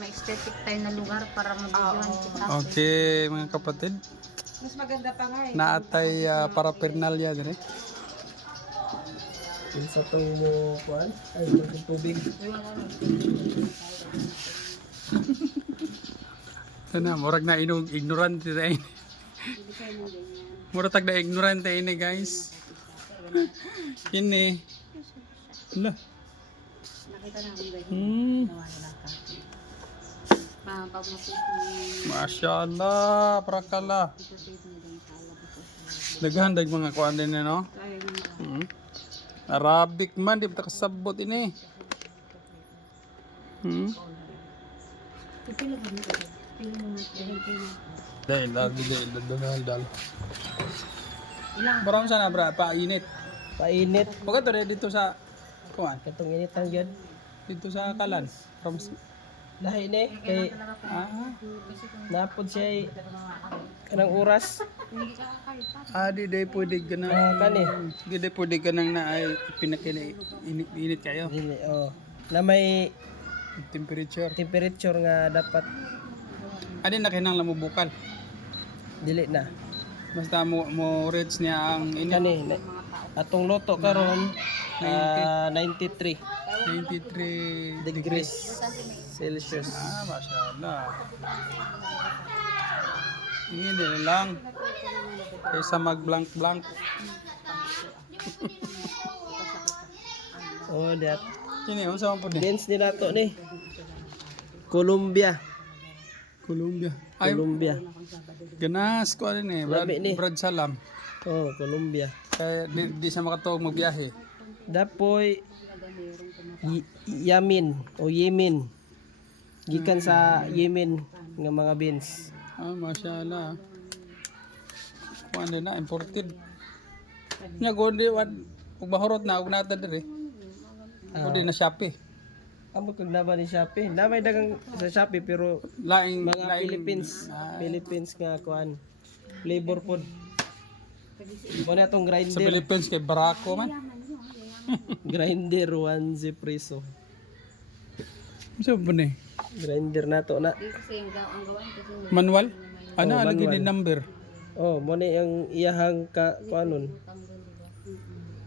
May aesthetic tayo na lugar para mabigyan kita. Okay, mga kapatid. Mas maganda pa nga eh. Naatay paraphernalia din eh. Yung sa to mo, kuan? Ay, yung tubig. Ito na, murag na ignorante na ini. Murag na ignorante ini guys. Ini. Ala. Nakita namin guys. Nawala ka. Masyaallah, prakala. Daghan dag mga kuan din no. Arabic man di ta kasabot ini. Dahil lagi dal. Barang sana bra painit. Painit. Pagka to dito sa kuan, Katong init ang yun. dito sa Kalan. From Lahi ni, kay napod siya ay kanang oras. di day pwede ka nang Kani. di day pwede ka nang na ay pinakili init kayo. Dili, oh. Na may Temperature. temperature nga dapat Adi na kinang bukal. dili na. Basta mo reach niya ang init. Kani, atong loto karon 93 93 degrees Celsius. Masyaallah. Hindi na lang. Kaysa mag-blank-blank. Oh, that. Ini, unsa man po ni? Dance nila to ni. Colombia. Colombia. Ay, Colombia. ganas ko ano ni, Brad, Labi ni. Brad Salam. Oh, Colombia. Kaya di sa makatuog magbiyahe. Dapoy Yamin o Yemen. Gikan sa Yemen nga mga beans. Masyaallah. Kuan din na imported. Nya gondi ug mahurot na ug nata diri. Gondi na Shopee. Amo kag naman ni Shopee. Namay dagang sa Shopee pero Laing mga Philippines. Philippines nga kuan. Flavor food. Mo na tong Sa grinder. Philippines kay Barako man. Grinder 1 preso. Unsa po ni? Grinder na to na. Kasi ang gawan kasi Manual? Ano Oh, lagi manual. ni number? Oh, mo ni ang iyahang ka kuanon.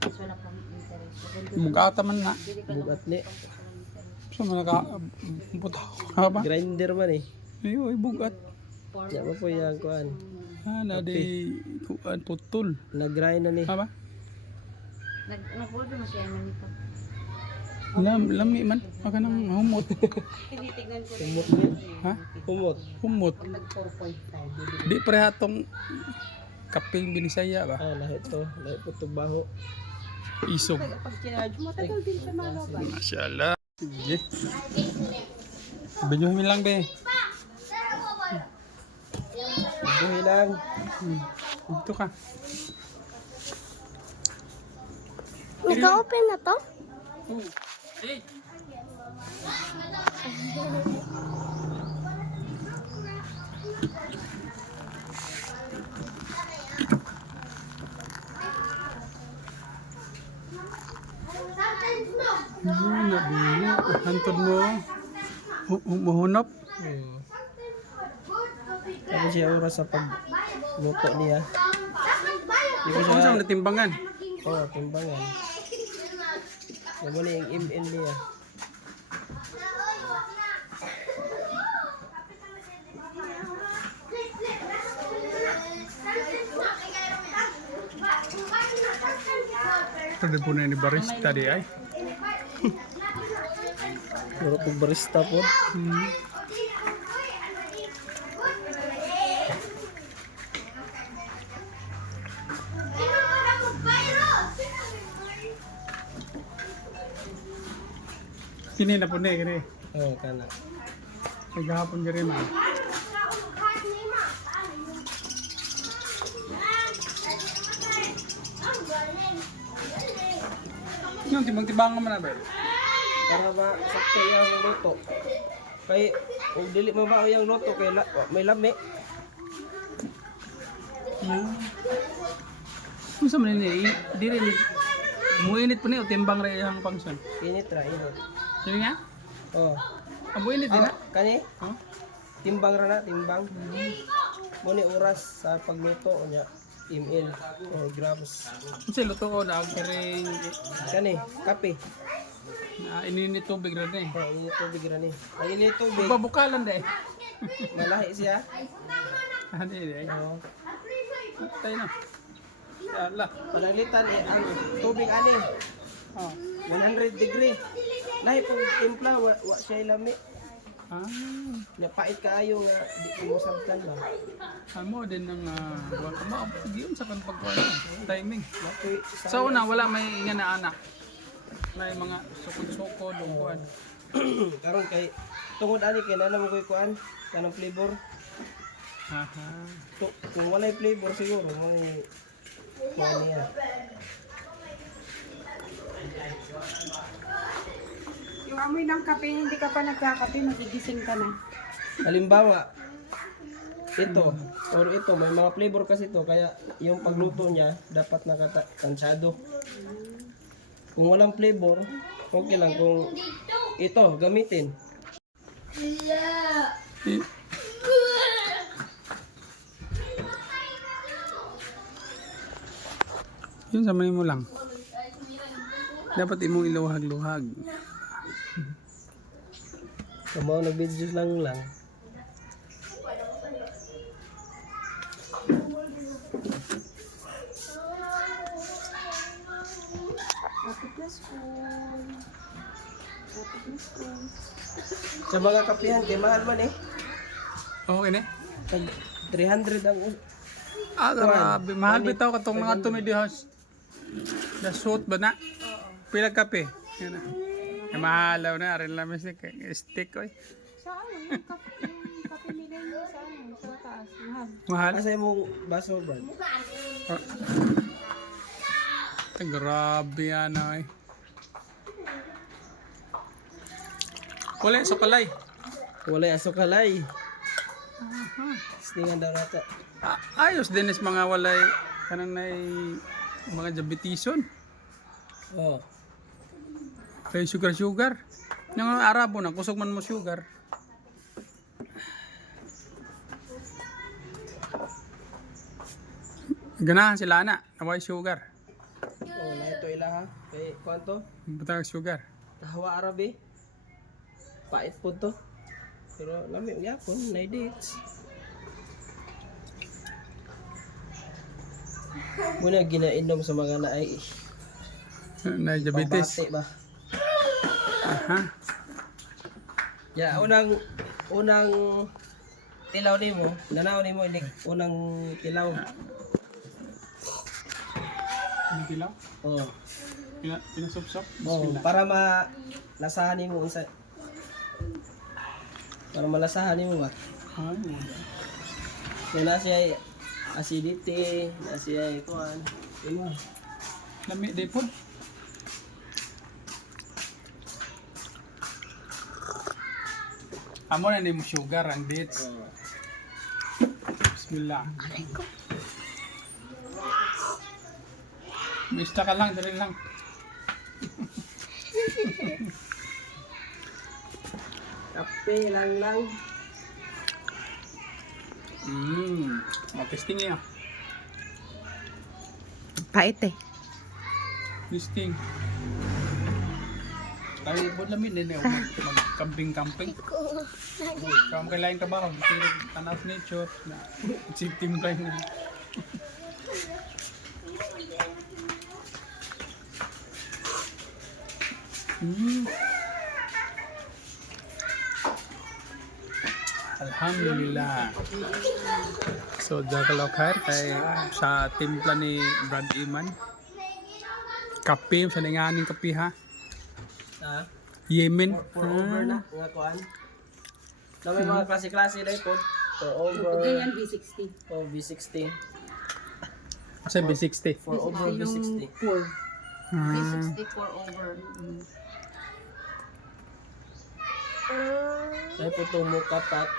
wala pang interest. Mugata man na. Bugat ni. So man naka butaw na ba? Grinder man eh. Ayo, bugat. Ya mo po yung kuan. Na di kuan putol. Nag-grind na ni. Ha ba? Nag-order mo siya naman nito. Lami man. Maka nang humot. Humot ni. Ha? Humot. Humot. Nag 4.5. Di parehatong kaping binisaya ba? Lahi to. Lahi po to baho. Isog. Pag kinadyo, matagal din siya malaban. Masyaallah. Sige. Bidyuhin mo lang be. Buhi lang. Ito ka. Naka-open na to? Hey. Nabili. Hantod mo. Muhunop. Tapos siya oras sa pagluto niya. Ano sa mga timbangan? Oh, timbangan. Yan mo na yung ML niya. Ito din po na ni barista di ay. Puro po barista po. Kini na po na kini. Oh, kana. Naghahapon diri man. Yung timbang-timbangan mo na ba? Para ba sakto yung luto. Kay kung dili mo ba yung luto kay may lami. Kung sa man ni diri ni muinit po ni o timbang ra iyang function. Init ra init. Sige nga. Oh. Amo ini din na. Kani? Huh? Timbang ra na, timbang. Muni oras sa pagluto nya ml or grams. Kasi luto ko na kering Kani, kape. inini tubig ra ni. Oh, ini tubig ra ni. Ang ini tubig, Babukalan dai. malahi siya. Ano ini? Oh. Tay na. Yala. Panalitan ang tubig ani. Oh. 100 degree. Lahi pag timpla wa siya lami. Ah. Nya pait kaayo nga di mo sabtan ba. Amo din ng wala mo giyon sa kan pagkuha timing. Lakoy Sa una wala may nga na anak. May mga sukod-sukod o kuan. karon kay tungod ani kay na mo koy kuan kanang flavor. Aha. Kung walay flavor siguro may kuan niya. Yung amoy ng kape, hindi ka pa nagkakape, magigising ka na. Halimbawa, ito or ito may mga flavor kasi ito kaya yung pagluto niya dapat nakatansado. Kung walang flavor, okay lang kung ito gamitin. Yun sa mo lang. Dapat imong iluhag-luhag. Kamo nag-videos lang. Sa mga kapihan kay mahal man eh. Okay na. Tag 300 ang Grabe. Mahal bitaw katong mga tumidihos. The suit ba na? Pila kape? Yan na. Mahalaw na. Arin lang misik. Stick ko eh. Sa ano, yung kape nila yung sa ano, sa taas. Mahal. Mahal? asa mo baso brad. Grabe yan ay. Wala sa kalay. Wala asukalay. Stingan daw nato. Ayos din is mga walay kanang nay mga diabetison. Oh. Kay sugar. Yung Arabo na kusog man mo sugar. Ganahan sila na, naway sugar. Oh, na ito ilaha. Kay kwanto? Butang sugar. Tahawa Arabi. Pait po to. Pero lami yapon na dates. Muna ginainom sa mga naay Na diabetes. pambate ba. Aha. Ya, unang tilaw nimo, nanaw nimo ini unang tilaw. Ano dilaw? Oh. Pinasop-sop. Oh, para malasahan nimo unsa. Para malasahan nimo ba. Ay, Kung na siya acidity, na siya kuan. Imo. lami day po. Amo na ni mo sugar ang dates. Bismillah. Mista ka lang, dali lang. Kape lang. Testing niya. Pait eh. Testing. Tayo po lamin din mag-camping-camping. Kung kailangan ka ba, tanaw nature, team blind na. Alhamdulillah. So, Jagalokar kay sa timpla ni Brad Iman. Kape, sa nanganing kape ha. Ha? Yemen. For over na nga kuan. Na may mga klase-klase na ito. For over. Ganyan B60. For V60. Sa B60. For over V60. B60 for over. Kaya po itong mocha pot.